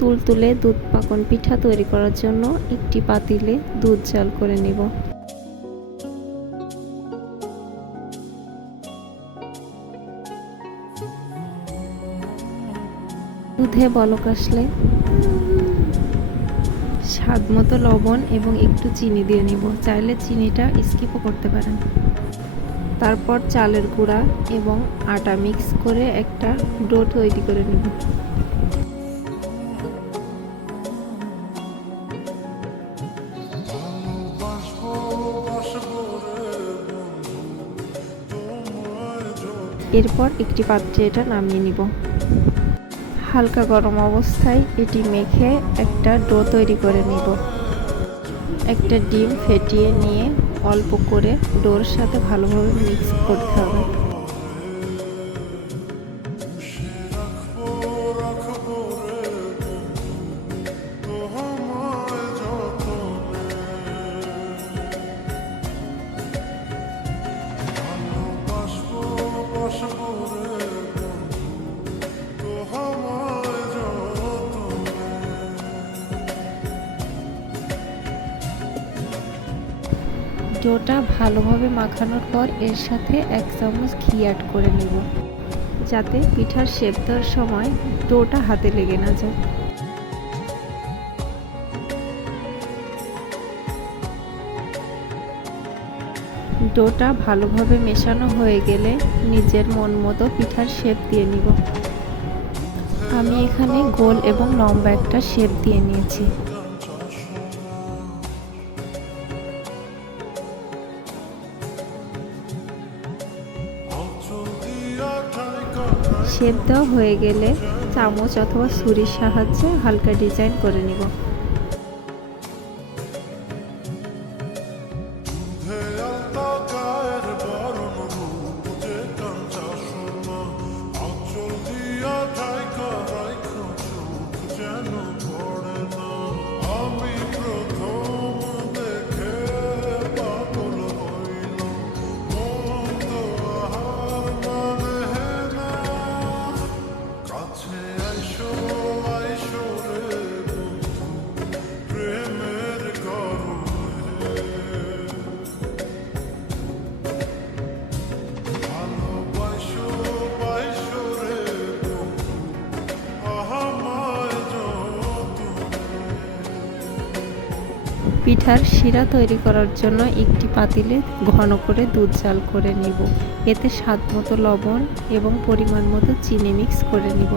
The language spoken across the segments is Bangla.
তুলতুলে দুধ পাকন পিঠা তৈরি করার জন্য একটি পাতিলে দুধ জাল করে নিব। দুধে বলক আসলে স্বাদ মতো লবণ এবং একটু চিনি দিয়ে নিব, চাইলে চিনিটা স্কিপও করতে পারেন। তারপর চালের গুঁড়া এবং আটা মিক্স করে একটা ডো তৈরি করে নিব। এরপর একটি পাত্রে এটা নামিয়ে নিব। হালকা গরম অবস্থায় এটি মেখে একটা ডো তৈরি করে নিব। একটা ডিম ফেটিয়ে নিয়ে অল্প করে ডোর সাথে ভালোভাবে মিক্স করতে হবে। ডোটা ভালোভাবে মাখানোর পর এর সাথে 1 চামচ ঘি অ্যাড করে নেব, যাতে পিঠার শেপ দেওয়ার সময় ডোটা হাতে লেগে না যায়। ডোটা ভালোভাবে মেশানো হয়ে গেলে নিজের মন মতো পিঠার শেপ দিয়ে নিব। আমি এখানে গোল এবং লম্বা একটা শেপ দিয়ে নিয়েছি। শেপ দেওয়া হয়ে গেলে চামচ অথবা ছুরির সাহায্যে হালকা ডিজাইন করে নিব। পিঠার শিরা তৈরি করার জন্য একটি পাতিলে ঘন করে দুধ জাল করে নিব। এতে স্বাদ মতো লবণ এবং পরিমাণ মতো চিনি মিক্স করে নিব।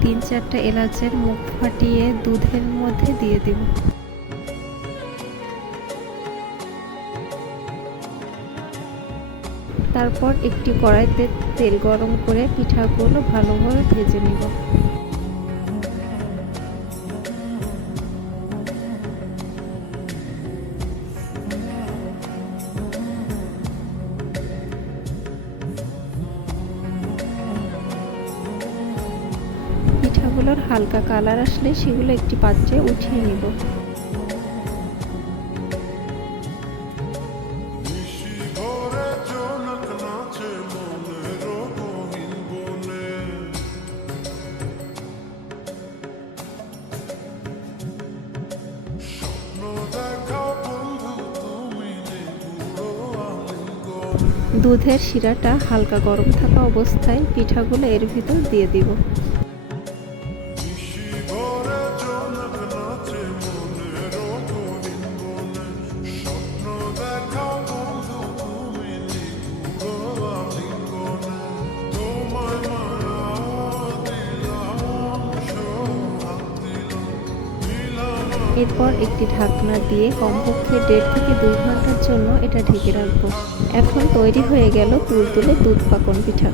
3-4টা এলাচের মুখ ফাটিয়ে দুধের মধ্যে দিয়ে দেব। তারপর একটি কড়াইতে তেল গরম করে পিঠাগুলো ভালোভাবে ভেজে নিব। পিঠাগুলোর হালকা কালার আসলে সেগুলো একটি পাত্রে উঠিয়ে নিব। দুধের শিরাটা হালকা গরম থাকা অবস্থায় পিঠাগুলো এর ভিতর দিয়ে দিব। এরপর একটি ঢাকনা দিয়ে কমপক্ষে 1.5 থেকে 2 ঘন্টার জন্য এটা ঢেকে রাখবো। এখন তৈরি হয়ে গেল তুলতুলে দুধ পাকন পিঠা।